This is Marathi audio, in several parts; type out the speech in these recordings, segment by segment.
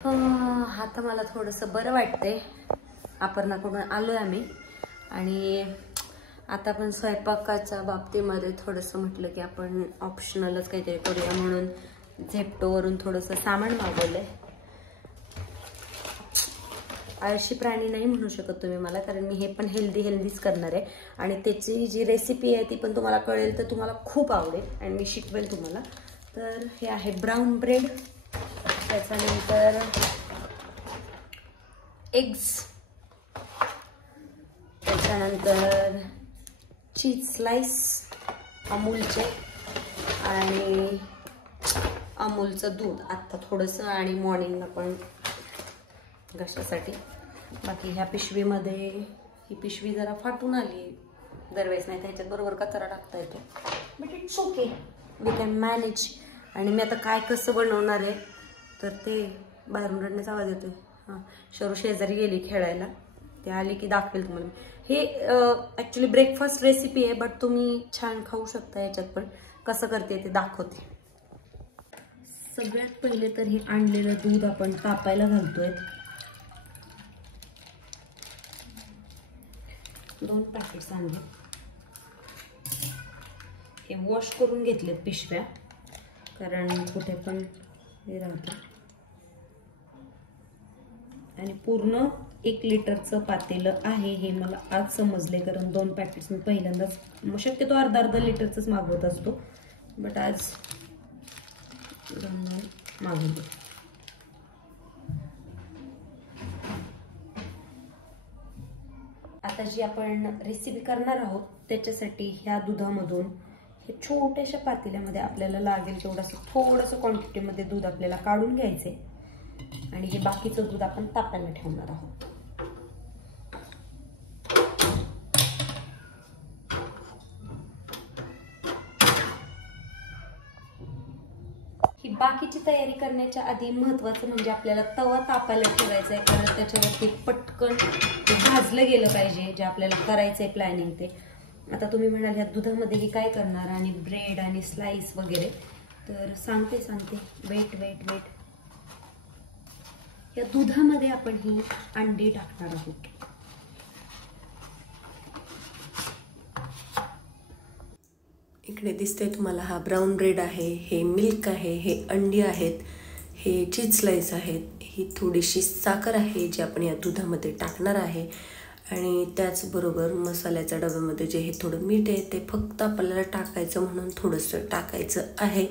आता मला थोडंसं बरं वाटतंय. अपर्णाकडून आलोय आम्ही आणि आता पण स्वयंपाकाच्या बाबतीमध्ये थोडंसं म्हटलं की आपण ऑप्शनलच काहीतरी करूया म्हणून झेप्टोवरून थोडंसं सामान मागवलंय. आळशी प्राणी नाही म्हणू शकत तुम्ही मला, कारण मी हे पण हेल्दीच करणार आहे आणि त्याची जी रेसिपी आहे ती पण तुम्हाला कळेल तर तुम्हाला खूप आवडेल आणि मी शिकवेल तुम्हाला. तर हे आहे ब्राऊन ब्रेड, त्याच्यानंतर एग्स, त्याच्यानंतर चीज स्लाइस अमूलचे आणि अमूलचं दूध आत्ता थोडंसं आणि मॉर्निंगला पण घशासाठी. बाकी ह्या पिशवीमध्ये, ही पिशवी जरा फाटून आली दरवेळेस, नाही त्याच्यात बरोबर कचरा टाकता येतो, but it's okay, we can manage. आणि मी आता काय कसं बनवणार आहे तर ते बाहेरून रडण्याचा आवाज येतोय. हां, शरू शेजारी गेली खेळायला, ते आली की दाखवेल तुम्हाला. हे ॲक्च्युली ब्रेकफास्ट रेसिपी आहे, बट तुम्ही छान खाऊ शकता याच्यात पण. कसं करते ते दाखवते. सगळ्यात पहिले तर हे आणलेलं दूध आपण तापायला घालतोय. 2 पॅकेट्स आणले, हे वॉश करून घेतलेत पिशव्या, कारण कुठे पण हे राहतं. आणि पूर्ण 1 लिटरचं पातेलं आहे हे मला आज समजले, कारण 2 पॅकेट्स मी पहिल्यांदाच, शक्यतो अर्धा लिटरचंच मागवत असतो, बट आज मागवले. आता जी आपण रेसिपी करणार आहोत त्याच्यासाठी ह्या दुधामधून हे छोट्याशा पातेल्यामध्ये आपल्याला लागेल तेवढंसं थोडंसं क्वांटिटीमध्ये दूध आपल्याला काढून घ्यायचे आणि हे बाकीचं दूध आपण तापायला ठेवणार आहोत. ही बाकीची तयारी करण्याच्या आधी महत्त्वाचं म्हणजे आपल्याला तवा तापायला ठेवायचा आहे, कारण त्याच्यावरती पटकन भाजलं गेलं पाहिजे जे आपल्याला करायचं आहे प्लॅनिंग ते. आता तुम्ही म्हणाल ह्या दुधामध्ये हे काय करणार आणि ब्रेड आणि स्लाइस वगैरे, तर सांगते वेट. या दुधामध्ये आपण ही अंडी टाकणार आहोत. इकडे दिसतंय तुम्हाला हा ब्राऊन ब्रेड आहे, हे मिल्क आहे, हे अंडी आहेत, हे चीज स्लाइस आहेत, ही थोडीशी साखर आहे जी आपण या दुधामध्ये टाकणार आहे आणि त्याचबरोबर मसाल्याच्या डब्यामध्ये जे हे थोडं मीठ आहे ते फक्त आपल्याला टाकायचं म्हणून थोडंसं टाकायचं आहे.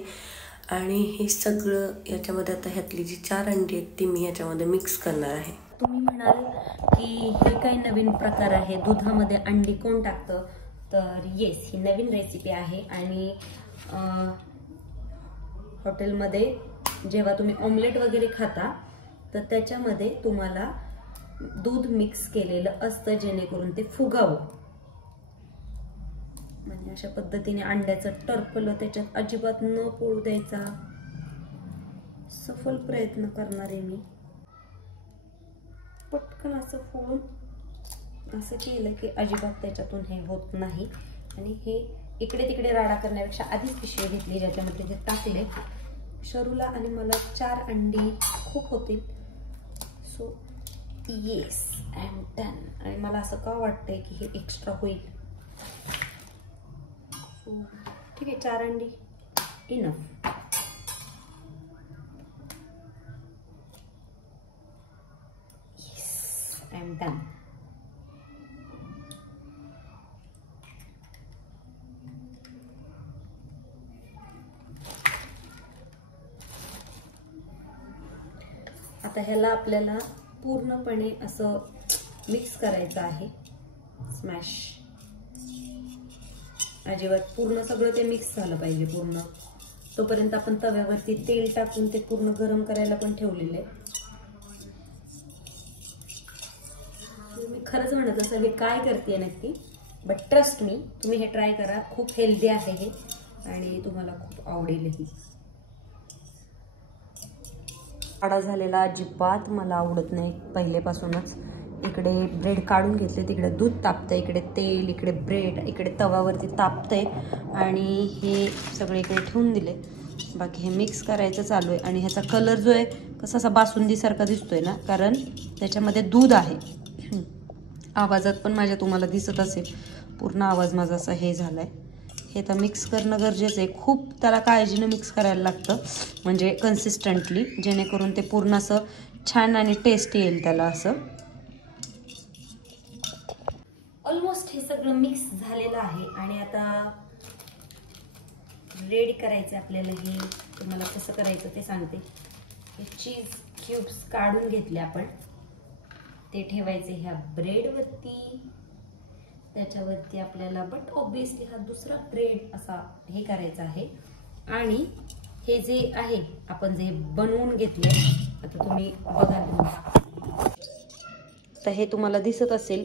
आणि हे सगळं याच्यामध्ये आता ह्यातली जी 4 अंडी आहेत ती मी याच्यामध्ये मिक्स करणार आहे. तुम्ही म्हणाल की हे काही नवीन प्रकार आहे, दुधामध्ये अंडी कोण टाकतं, तर येस, ही नवीन रेसिपी आहे. आणि हॉटेलमध्ये जेव्हा तुम्ही ऑमलेट वगैरे खाता तर त्याच्यामध्ये तुम्हाला दूध मिक्स केलेलं असतं जेणेकरून ते फुगावं. म्हणजे अशा पद्धतीने अंड्याचं टरफलं त्याच्यात अजिबात न पोळू द्यायचा सफल प्रयत्न करणार आहे मी. पटकन असं फोडून असं केलं की अजिबात त्याच्यातून हे होत नाही. आणि हे इकडे तिकडे राडा करण्यापेक्षा आधीच पिशवी घेतली ज्याच्यामध्ये ते टाकले. शरूला आणि मला 4 अंडी खूप होतील, so yes, I am done. आणि मला असं का वाटतंय की हे एक्स्ट्रा होईल, सो ठीक आहे, 4 अंडी enough. Yes, I am done. आता ह्याला आपल्याला पूर्णपणे असं मिक्स करायचं आहे, स्मॅश. अजिबात पूर्ण सगळं ते मिक्स झालं पाहिजे पूर्ण. तोपर्यंत आपण तव्यावरती तेल टाकून ते पूर्ण गरम करायला पण ठेवलेलं आहे. मी खरंच म्हणत असाल हे काय करते नक्की, बट ट्रस्ट मी, तुम्ही हे ट्राय करा. खूप हेल्दी आहे हे आणि तुम्हाला खूप आवडेलही. काढा झालेला अजिबात मला आवडत नाही पहिलेपासूनच. इकडे ब्रेड काढून घेतले, तिकडे दूध तापतंय, इकडे तेल, इकडे ब्रेड, इकडे तवावरती तापतंय आणि हे सगळे इकडे ठेवून दिले. बाकी हे मिक्स करायचं चालू आहे आणि ह्याचा कलर जो आहे कसा असा बासुंदीसारखा दिसतोय ना, कारण त्याच्यामध्ये दूध आहे. आवाजात पण माझ्या तुम्हाला दिसत असेल पूर्ण आवाज माझा असा हे झालाय. हे तर मिक्स करणं गरजेचं आहे. खूप त्याला काळजीनं मिक्स करायला लागतं, म्हणजे कन्सिस्टंटली, जेणेकरून ते पूर्ण असं छान आणि टेस्ट येईल त्याला. असं ऑलमोस्ट हे सगळं मिक्स झालेलं आहे आणि आता रेडी करायचं आपल्याला. हे तुम्हाला कसं करायचं ते सांगते. हे चीज क्यूब्स काढून घेतले आपण, ते ठेवायचे ह्या ब्रेडवरती. त्याच्यावरती आपल्याला बट ऑब्विसली हा दुसरा ब्रेड असा हे करायचा आहे. आणि हे जे आहे आपण जे बनवून घेतले, आता तुम्ही बघा, तर हे तुम्हाला दिसत असेल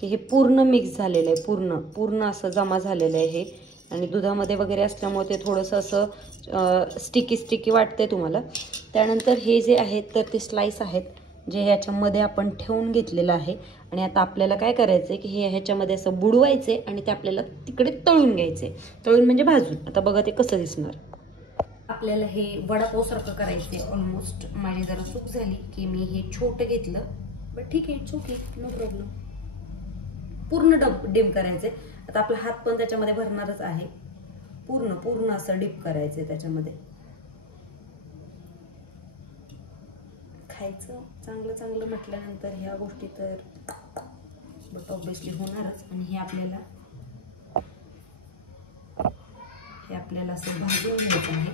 की हे पूर्ण मिक्स झालेलं आहे, पूर्ण पूर्ण असं जमा झालेलं आहे हे. आणि दुधामध्ये वगैरे असल्यामुळे ते थोडंसं असं स्टिकी स्टिकी वाटतंय तुम्हाला. त्यानंतर हे जे आहेत तर ते स्लाइस आहेत जे ह्याच्यामध्ये आपण ठेवून घेतलेलं आहे. आणि आता आपल्याला काय करायचं आहे की हे ह्याच्यामध्ये असं बुडवायचे आणि ते आपल्याला तिकडे तळून घ्यायचे. तळून म्हणजे भाजून. आता बघा ते कसं दिसणार. आपल्याला हे वडापावसारखं करायचे. ऑलमोस्ट माझी जरा चूक झाली की मी हे छोटं घेतलं, बट ठीक आहे, इट्स ओके, नो प्रॉब्लेम. पूर्ण डिप करायचे. आता आपला हात पण त्याच्यामध्ये भरणारच आहे. पूर्ण पूर्ण असं डिप करायचंय त्याच्यामध्ये. खायचं चांगलं चांगलं म्हटल्यानंतर ह्या गोष्टी तर बट ऑब्विसली होणारच. आणि हे आपल्याला असं भाजून घ्यायचं आहे.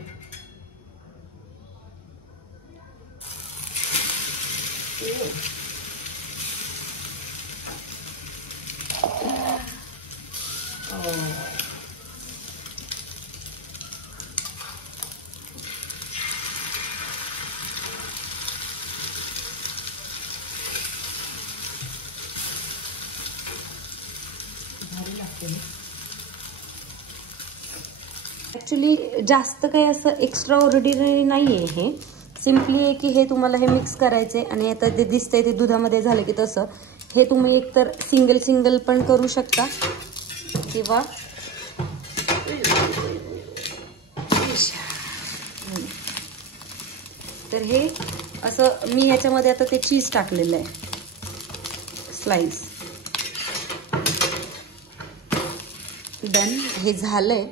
ॲक्च्युली जास्त काही असं एक्स्ट्रा ऑर्डिनरी नाही आहे. हे सिम्पली आहे की हे तुम्हाला हे मिक्स करायचे. आणि आता ते दिसतंय ते दुधामध्ये झालं की तसं हे तुम्ही एकतर सिंगल सिंगल पण करू शकता किंवा तर हे असं मी ह्याच्यामध्ये आता ते चीज टाकलेलं आहे स्लाइस. डन, हे झालंय.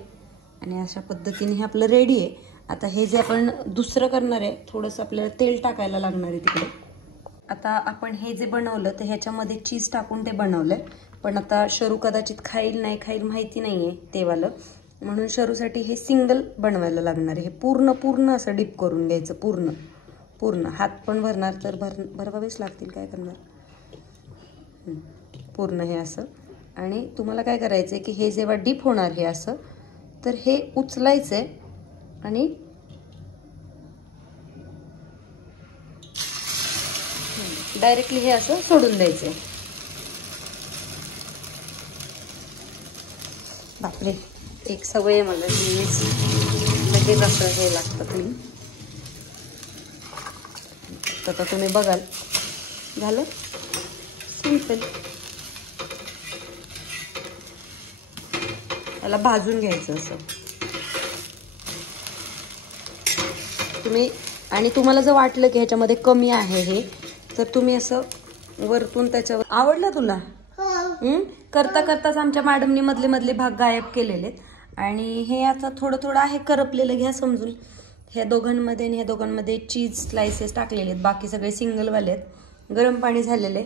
आणि अशा पद्धतीने हे आपलं रेडी आहे. आता हे जे आपण दुसरं करणार आहे, थोडंसं आपल्याला तेल टाकायला लागणार आहे तिकडे. आता आपण हे जे बनवलं तर ह्याच्यामध्ये चीज टाकून ते बनवलंय. पण आता शरू कदाचित खाईल नाही खाईल माहिती नाहीये तेवालं, म्हणून शरूसाठी हे सिंगल बनवायला लागणार आहे. हे पूर्ण पूर्ण असं डिप करून घ्यायचं. पूर्ण पूर्ण हात पण भरणार तर भरवावेच लागतील, काय करणार. पूर्ण हे असं. आणि तुम्हाला काय करायचंय की हे जेव्हा डिप होणार हे असं, तर हे उचलायचंय आणि डायरेक्टली हे असं सोडून द्यायचंय. बापरे, एक सवय आहे मला लगेच असं हे लागतं क्लीन. आता तुम्ही बघाल, झालं सिंपल. त्याला भाजून घ्यायचं असं तुम्ही. आणि तुम्हाला जर वाटलं की ह्याच्यामध्ये कमी आहे हे, तर तुम्ही असं वरतून त्याच्यावर. आवडलं तुला? करता करताच आमच्या मॅडमनी मधले मधले भाग गायब केलेले. आणि हे आता थोडं थोडं आहे करपलेलं, घ्या समजून. ह्या दोघांमध्ये आणि ह्या दोघांमध्ये चीज स्लाइसेस टाकलेले आहेत, बाकी सगळे सिंगलवाले आहेत. गरम पाणी झालेले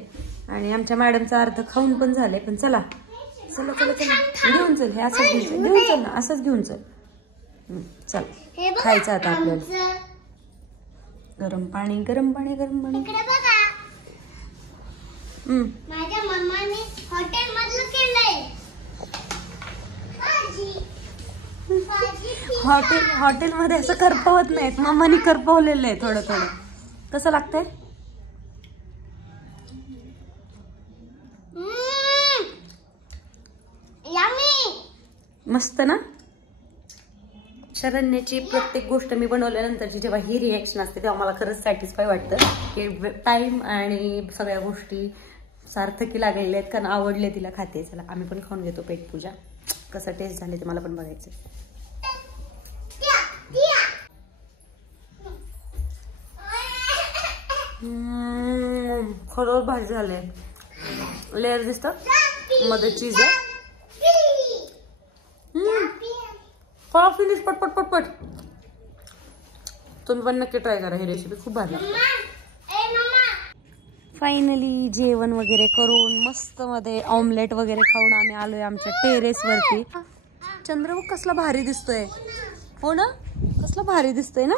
आणि आमच्या मॅडमचा अर्ध खाऊन पण झाले. पण चला चला चला चला घेऊन चल, हे असंच घेऊन चल, घेऊन चल ना, असंच घेऊन चल. चल खायचं आता आपल्याला. गरम पाणी गरम पाणी गरम पाणी. माझ्या मम्माने हॉटेल मधलं केलंय. हॉटेल मध्ये असं करपवत नाहीत, मम्मानी करपवलेलं आहे थोडं थोडं. कसं लागतंय? मस्त ना. शरण्याची प्रत्येक गोष्ट मी बनवल्यानंतरची जेव्हा ही रिॲक्शन असते तेव्हा मला खरंच सॅटिस्फाय वाटतं की टाइम आणि सगळ्या गोष्टी सार्थकी लागलेल्या आहेत, कारण आवडले तिला, खाते. चला आम्ही पण खाऊन घेतो पेटपूजा. कसं टेस्ट झाले ते मला पण बघायचं. खरंच भारी झाले. लेअर दिसतात मध्ये चीज आहे. फळा फिनिश पटपट पटपट. तुम्ही पण नक्की ट्राय करा, ही रेसिपी खूप भारी. फायनली जेवण वगैरे करून मस्त मध्ये ऑमलेट वगैरे खाऊन आम्ही आलोय आमच्या टेरेस वरती. चंद्र बघ कसला भारी दिसतोय. हो ना, कसला भारी दिसतोय ना.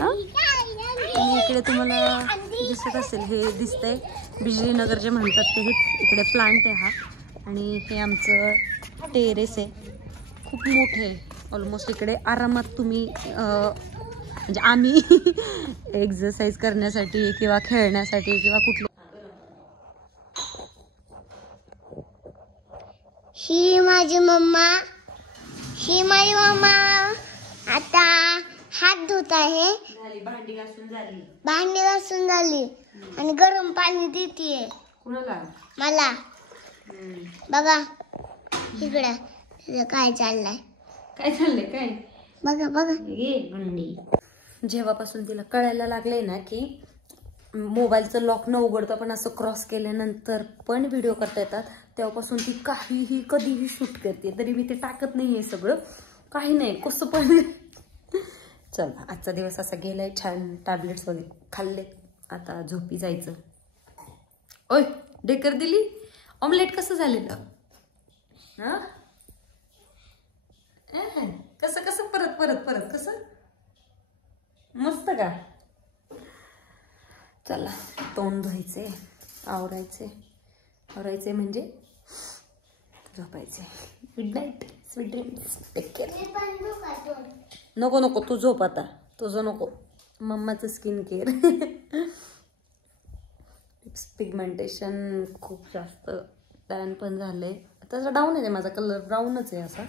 आणि इकडे तुम्हाला दिसत असेल, हे दिसतंय बिजलीनगर जे म्हणतात ते. इकडे प्लांट आहे हा. आणि हे आमचं टेरेस आहे, खूप मोठं आहे. ऑलमोस्ट इकडे आरामात तुम्ही म्हणजे आम्ही एक्सरसाइज करण्यासाठी किंवा खेळण्यासाठी किंवा कुठले. ही माझी मम्मा आता हात धुत आहे. भांडी घासून झाली आणि गरम पाणी देतीये मला. बघा इकडे काय चाललंय काय बघा. जेव्हापासून तिला कळायला लागले ना की मोबाईलचं लॉक न उघडतं पण असं क्रॉस केल्यानंतर पण व्हिडिओ करता येतात, तेव्हापासून ती काहीही कधीही शूट करते. तरी मी ते टाकत नाहीये सगळं, काही नाही कसं पण. चला आजचा दिवस असा गेलाय. छान टॅबलेट्स वगैरे खाल्ले, आता झोपी जायचं. ओय डेकर दिली. ऑमलेट कसं झालेलं हा? कसं कसं परत परत परत कसं मस्त का. चला तोंड धुवायचे, आवरायचे म्हणजे झोपायचे. Good night, sweet dreams, take care. नको तू झोप आता, तुझं नको, मम्माचं स्किन केअर. लिप्स पिगमेंटेशन खूप जास्त, टॅन पण झाले. तसं डाऊन आहे माझा कलर, ब्राऊनच आहे असा.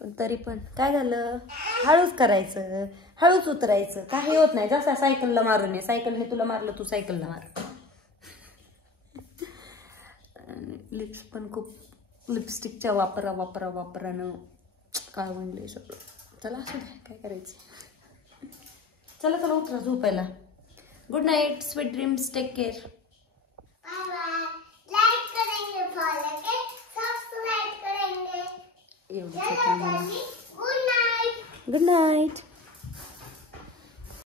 पण तरी पण काय झालं, हळूच करायचं, हळूच उतरायचं, काही होत नाही. जसा सायकलला मारून ये, सायकलने तुला मारलं, तू सायकलला मार. लिप्स पण खूप, लिपस्टिकच्या वापरानं काय म्हणले सगळं. चला असं काय करायचं. चला उतरा झोपायला. Good night, sweet dreams, take care. Good night.